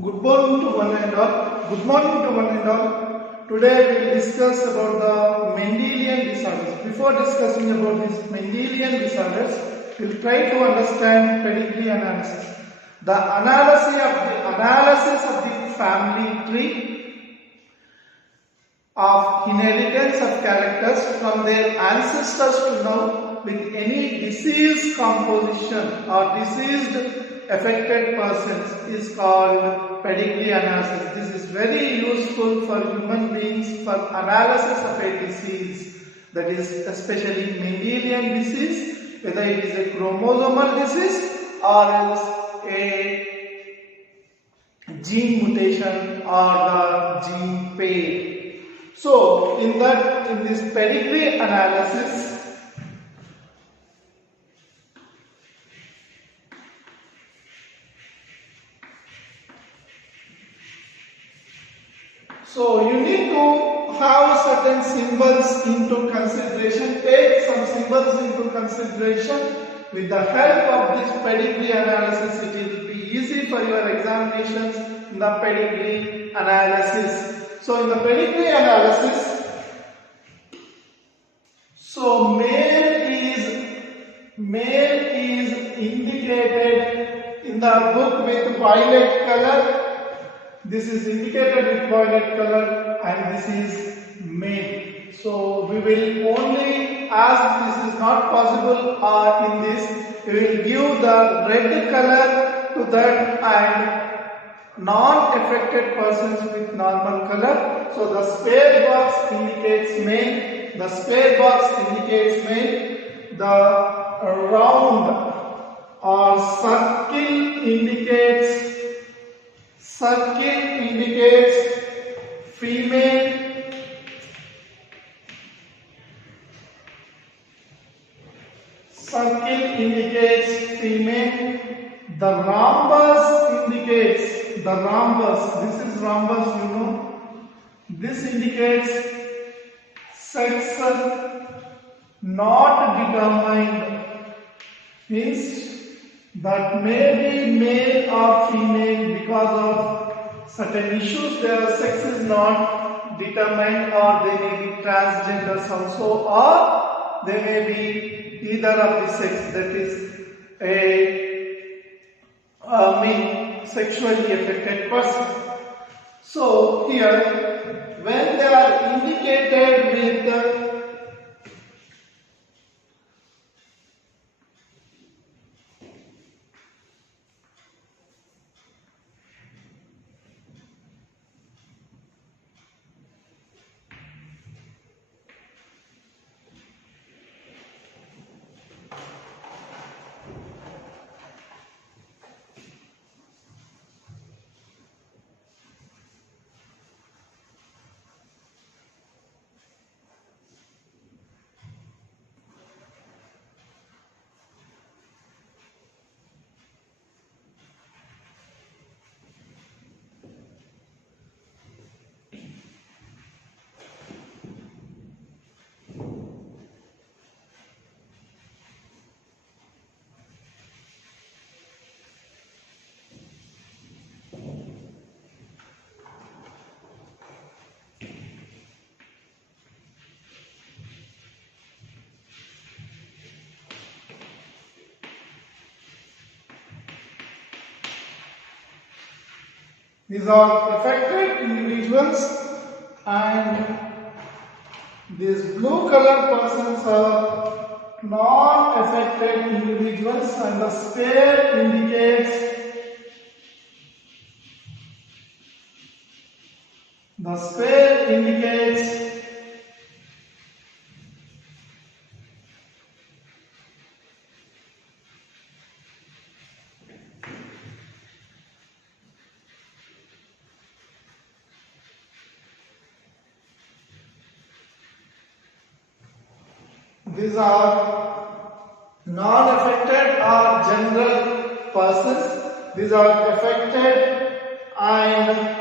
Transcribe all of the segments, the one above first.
Good morning to one and all. Good morning to one and all. Today we will discuss about the Mendelian disorders. Before discussing about these Mendelian disorders, we will try to understand pedigree analysis. The analysis of the family tree of inheritance of characters from their ancestors to now with any disease composition or diseased affected persons is called pedigree analysis. This is very useful for human beings for analysis of a disease, that is especially Mendelian disease, whether it is a chromosomal disease or else a gene mutation or the gene pair. So in this pedigree analysis, so you need to have certain symbols into consideration. Take some symbols into consideration. With the help of this pedigree analysis, it will be easy for your examinations in the pedigree analysis. So in the pedigree analysis, so male is indicated in the book with violet color. This is indicated with violet color and this is male. So we will only, as this is not possible in this, we will give the red color to that and non-affected persons with normal color. So the square box indicates male, the square box indicates male, the round or circle indicates female, circle indicates female, the rhombus indicates the rhombus, this is rhombus, you know, this indicates sex not determined, means that may be male or female because of certain issues. Their sex is not determined, or they may be transgenders also, or they may be either of the sex, that is a sexually affected person. So here, when they are indicated with these are affected individuals, and these blue color persons are non-affected individuals, and the square indicates these are non-affected or general persons. These are affected and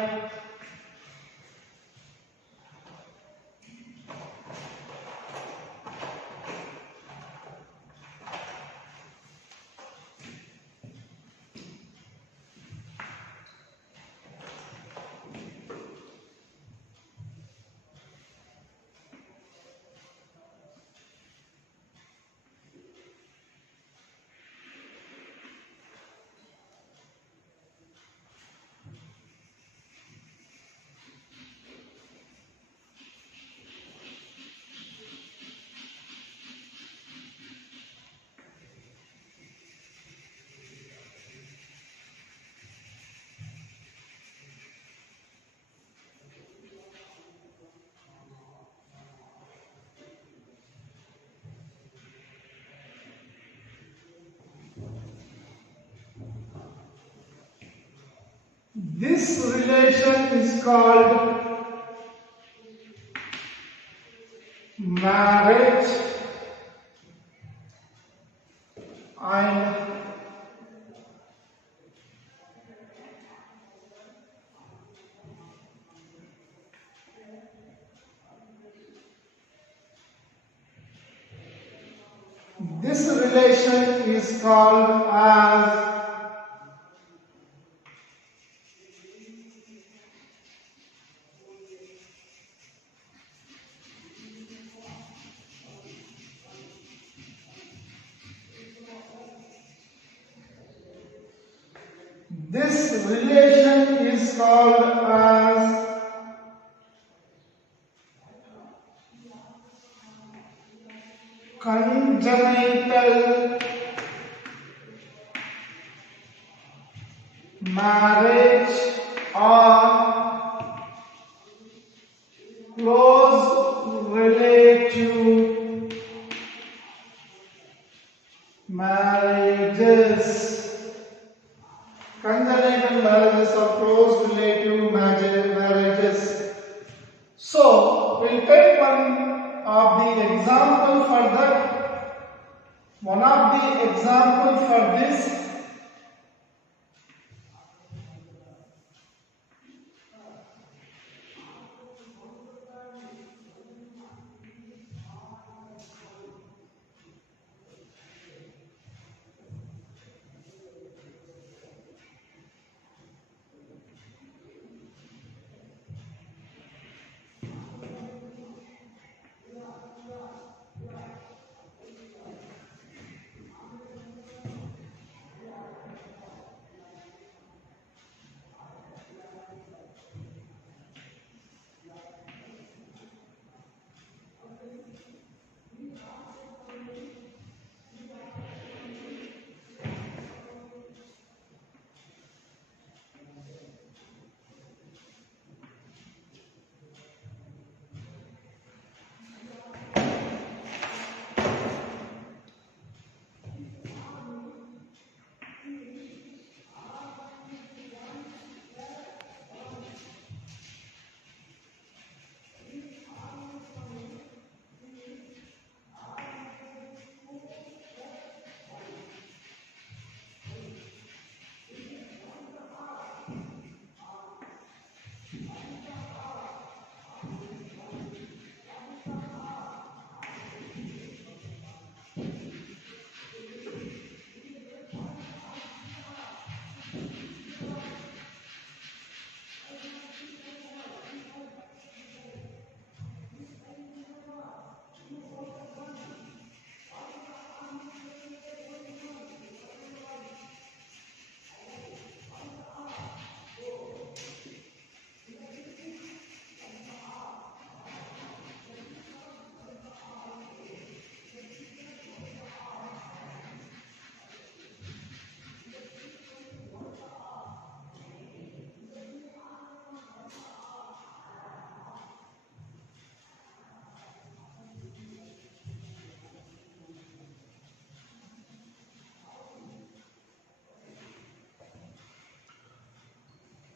This relation is called marriage, and this relation is called as congenital marriage or close relative marriages. Congenital marriages or close relative marriages. So, we'll take one of the example for that. One of the example for this.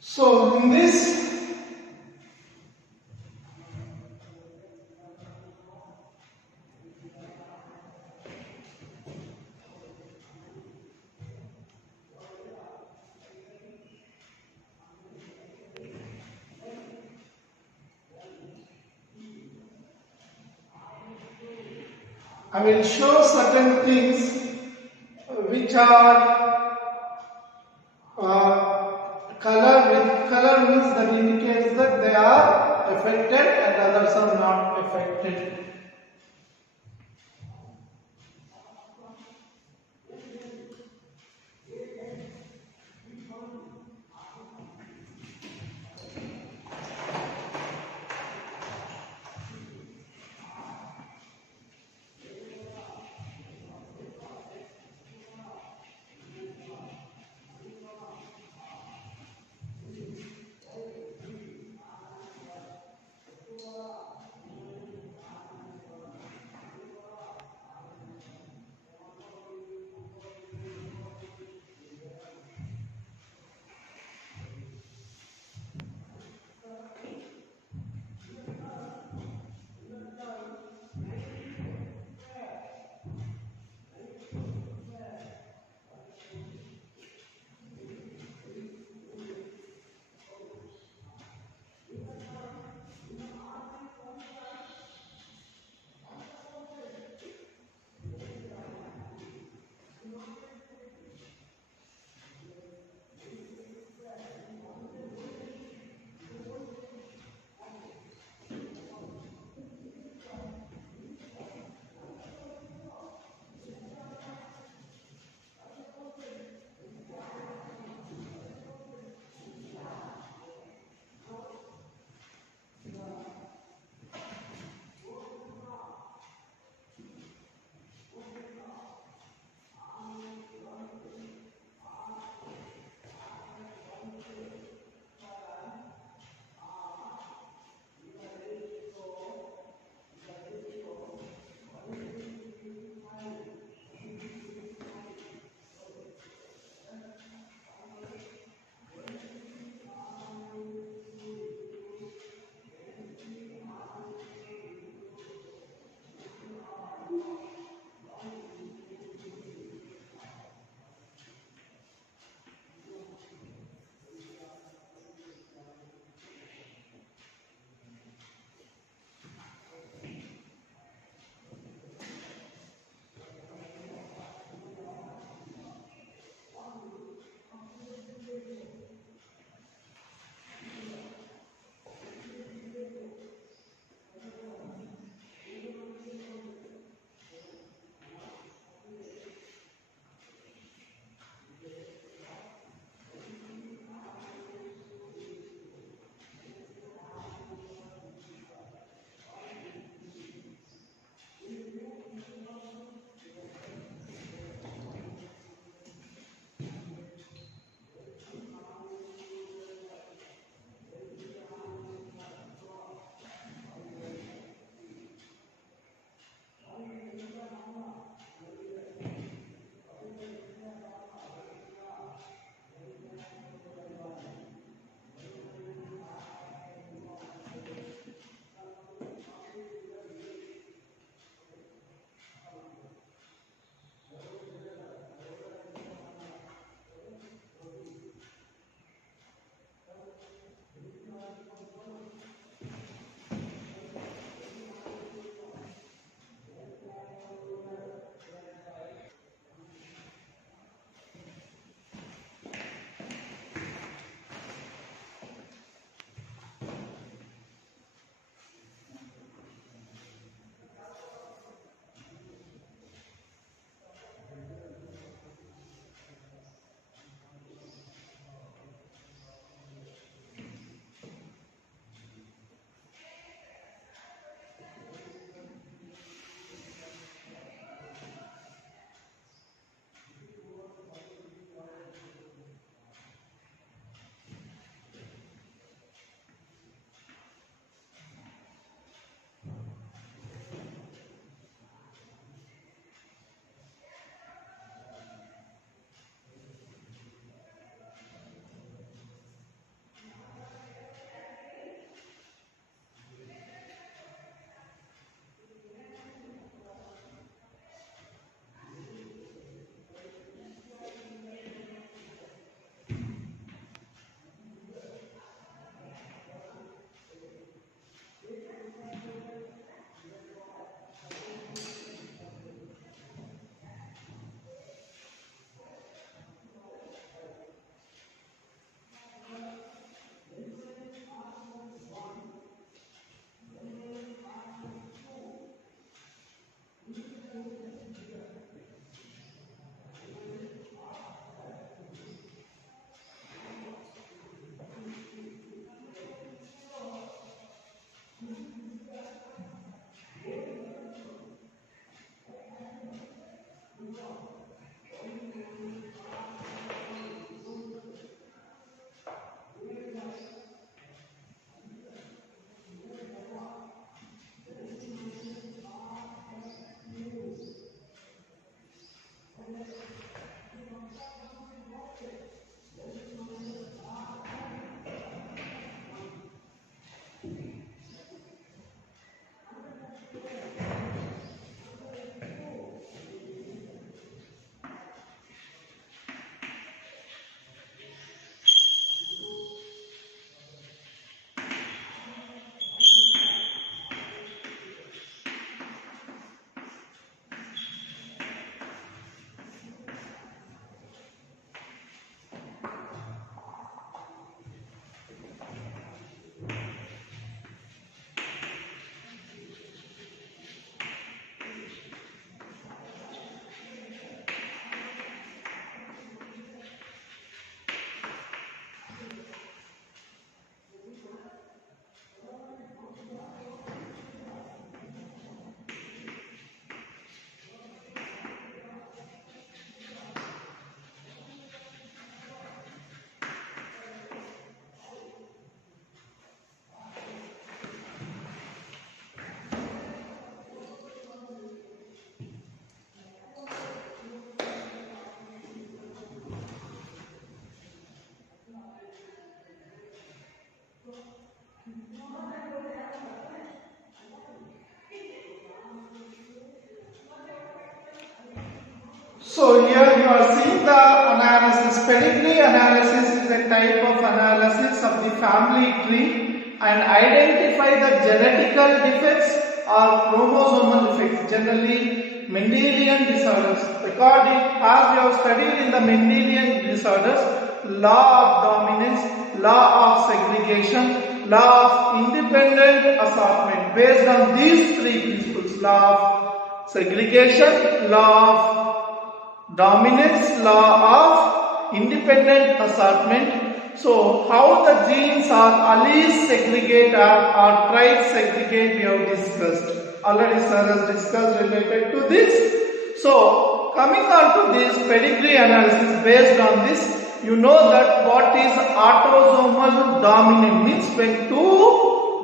So, in this I will show certain things which are color. With color means that indicates that they are affected and others are not affected. So here you are seeing the analysis. Pedigree analysis is a type of analysis of the family tree and identify the genetical defects or chromosomal defects, generally Mendelian disorders. According as we have studied in the Mendelian disorders, law of dominance, law of segregation, law of independent assortment. Based on these three principles, law of segregation, law of dominance, law of independent assortment. So how the genes are alleles segregate or trait segregate we have discussed. Already sir has discussed related to this. So coming on to this pedigree analysis, based on this, you know that what is autosomal dominant means when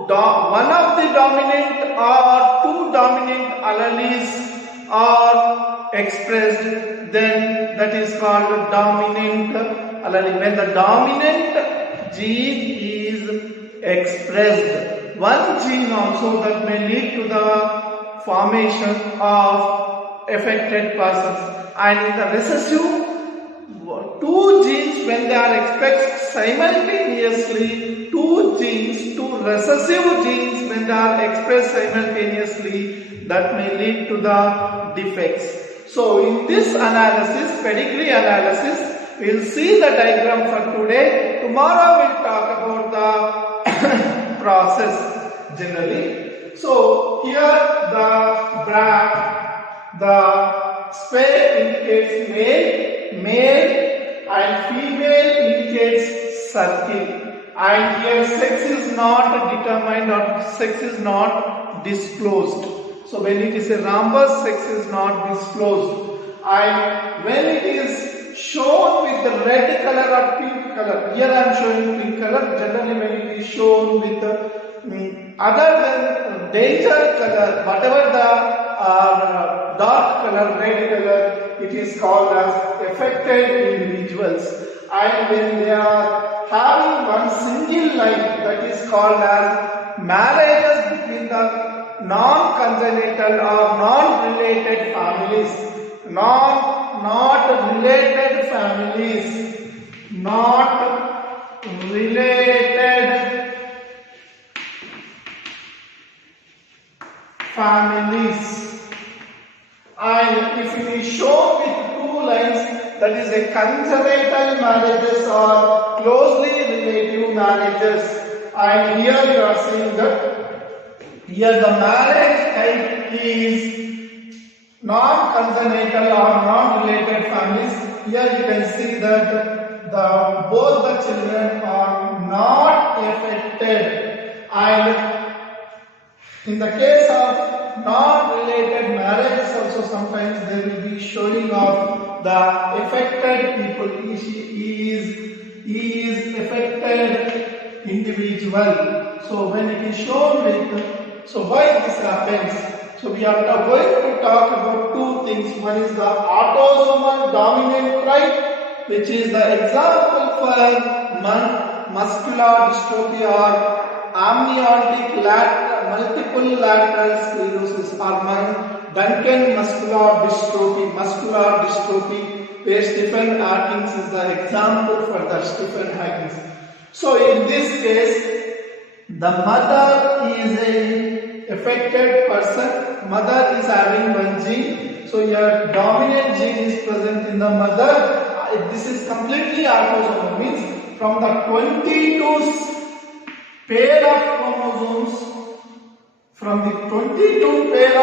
one of the dominant or two dominant alleles are expressed, then that is called dominant allele. When the dominant gene is expressed, one gene also that may lead to the formation of affected persons. And in the recessive, two genes when they are expressed simultaneously, two recessive genes when they are expressed simultaneously, that may lead to the defects. So in this analysis, pedigree analysis, we will see the diagram for today. Tomorrow we will talk about the process generally. So here the graph, the square indicates male and female indicates circle. And here sex is not determined or sex is not disclosed. So when it is a rhombus, sex is not disclosed. And when it is shown with the red color or pink color, here I am showing pink color. Generally when it is shown with other than danger color, whatever the dark color, red color, it is called as affected individuals. And when they are having one single line, that is called as marriages between the non-congenital or non-related families. Not related families. Not related families. And if it is shown with two lines, that is a congenital marriages or closely relative marriages. And here you are seeing that here the marriage type is non-congenital or non-related families. Here you can see that both the children are not affected. And in the case of non-related marriages also, sometimes they will be showing of the affected people. He is affected individual. So when it is shown with, so why this happens? So we are going to talk about two things. One is the autosomal dominant trait, which is the example for muscular dystrophy or amniotic multiple lateral sclerosis or Duncan muscular dystrophy, where Stephen Hawkins is the example for the Stephen Hawkins. So in this case, the mother is a affected person. Mother is having one gene. So your dominant gene is present in the mother. This is completely autosomal, means from the 22 pair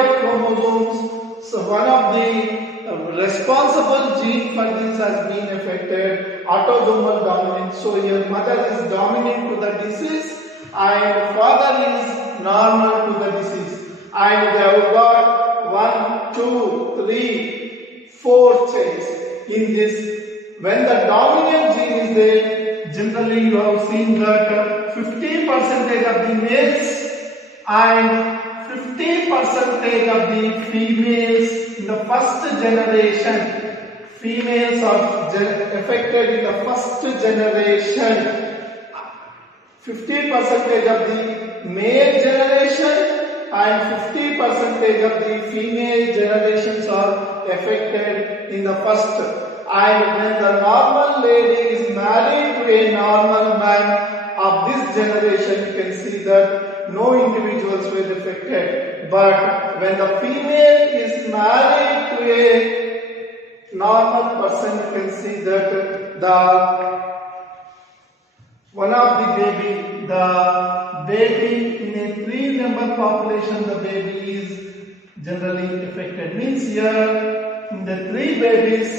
of chromosomes, so one of the responsible gene for this has been affected, autosomal dominant. So your mother is dominant to the disease and father is normal to the disease. And they have got 1, 2, 3, 4 chains in this. When the dominant gene is there, generally you have seen that 50% of the males and 50% of the females in the first generation. Females are affected in the first generation. 50% of the male generation and 50% of the female generations are affected in the first. And when the normal lady is married to a normal man of this generation, you can see that no individuals were affected. But when the female is married to a normal person, you can see that the baby in a 3-member population, the baby is generally affected. Means here in the 3 babies,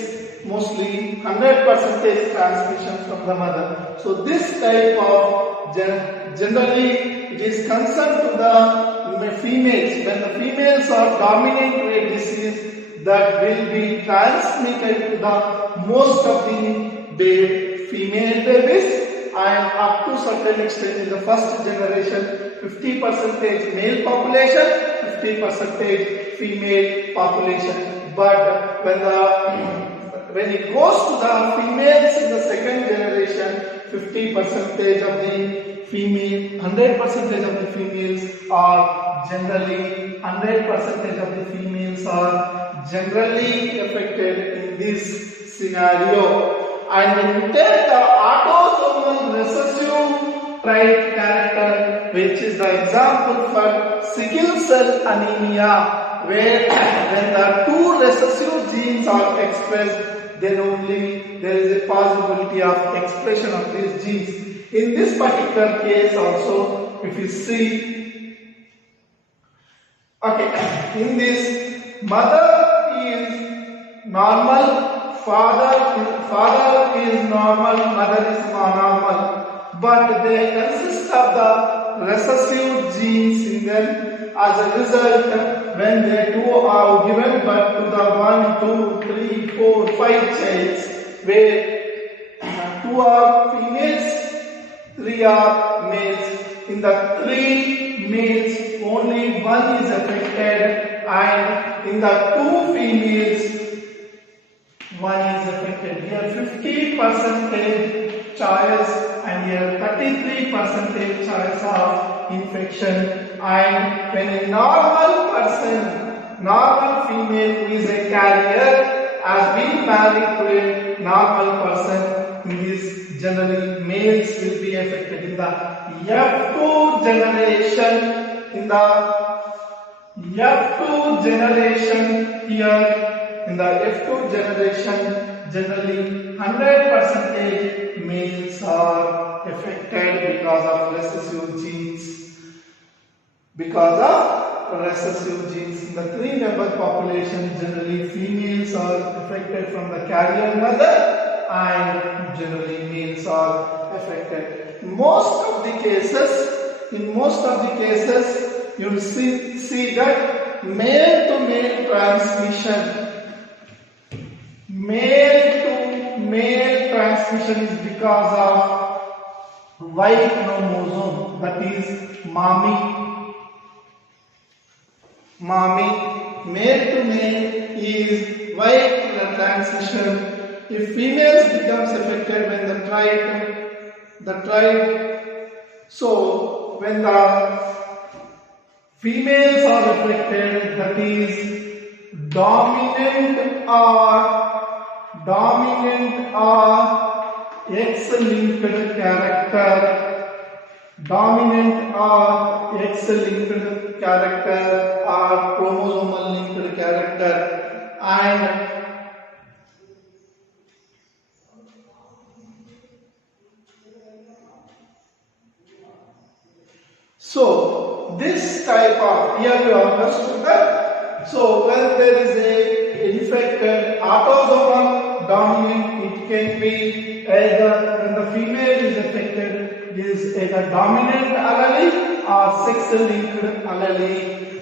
mostly 100% transmission from the mother. So this type of generally it is concerned to the females. When the females are dominant to a disease, that will be transmitted to the most of the female babies. And up to certain extent in the first generation, 50% male population, 50% female population. But when it goes to the females in the second generation, 50% of the female, 100% of the females are generally, 100% of the females are generally affected in this scenario. And when you take the autosomal recessive trait character, which is the example for sickle cell anemia, where when the 2 recessive genes are expressed, then only there is a possibility of expression of these genes. In this particular case also, if you see, okay, in this, mother is normal, father is normal, mother is normal, but they consist of the recessive genes in them. As a result, when they 2 are given birth to the 1, 2, 3, 4, 5 childs, where 2 are females, 3 are males. In the 3 males, only 1 is affected, and in the 2 females, 1 is affected. Here 50% chance and here 33% chance of infection. And when a normal person, normal female who is a carrier has been married to a normal person, in this generally males will be affected. In the F2 generation, here in the F2 generation, generally 100% males are affected because of recessive genes. Because of recessive genes, in the 3-member population, generally females are affected from the carrier mother, and generally males are affected. In most of the cases, you will see that male-to-male transmission. Male-to-male transmission is because of Y chromosome, that is mommy. Male-to-male is Y transmission. If females becomes affected when the tribe, so when the females are affected, that is dominant or X-linked character, or chromosomal linked character, and so this type of, here you understood that. So when there is a infected autosomal dominant, it can be either when the female is affected, is either dominant allele or sex-linked allele.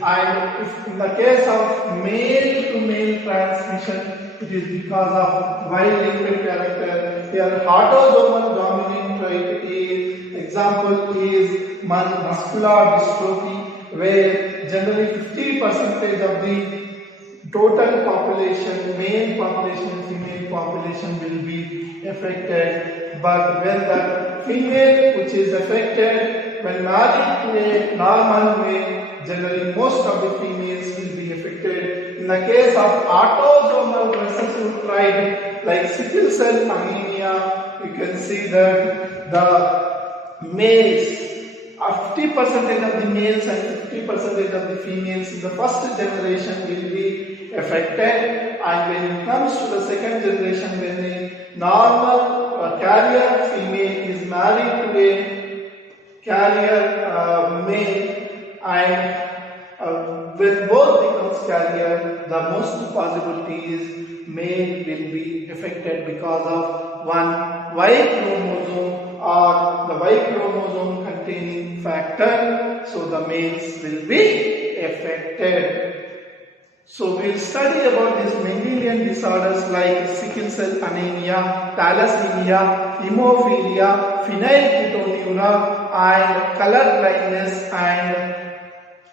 And if in the case of male-to-male transmission, it is because of Y-linked character. Here autosomal dominant trait is, example is muscular dystrophy, where generally 50% of the total population, male population, female population will be affected. But when the female which is affected, when married to a normal male, generally most of the females will be affected. In the case of autosomal our recessive tried, like sickle cell anemia, you can see that the males, 50% of the males and 50% of the females in the first generation will be affected, and when it comes to the second generation, when a normal carrier female is married to a carrier male, and when both becomes carrier, the most possibility is male will be affected because of one Y chromosome or the Y chromosome containing factor, so the males will be affected. So we will study about these Mendelian disorders like sickle cell anemia, thalassemia, hemophilia, phenylketonuria, and color blindness, and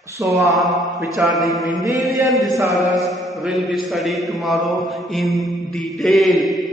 so on, which are the Mendelian disorders will be studied tomorrow in detail.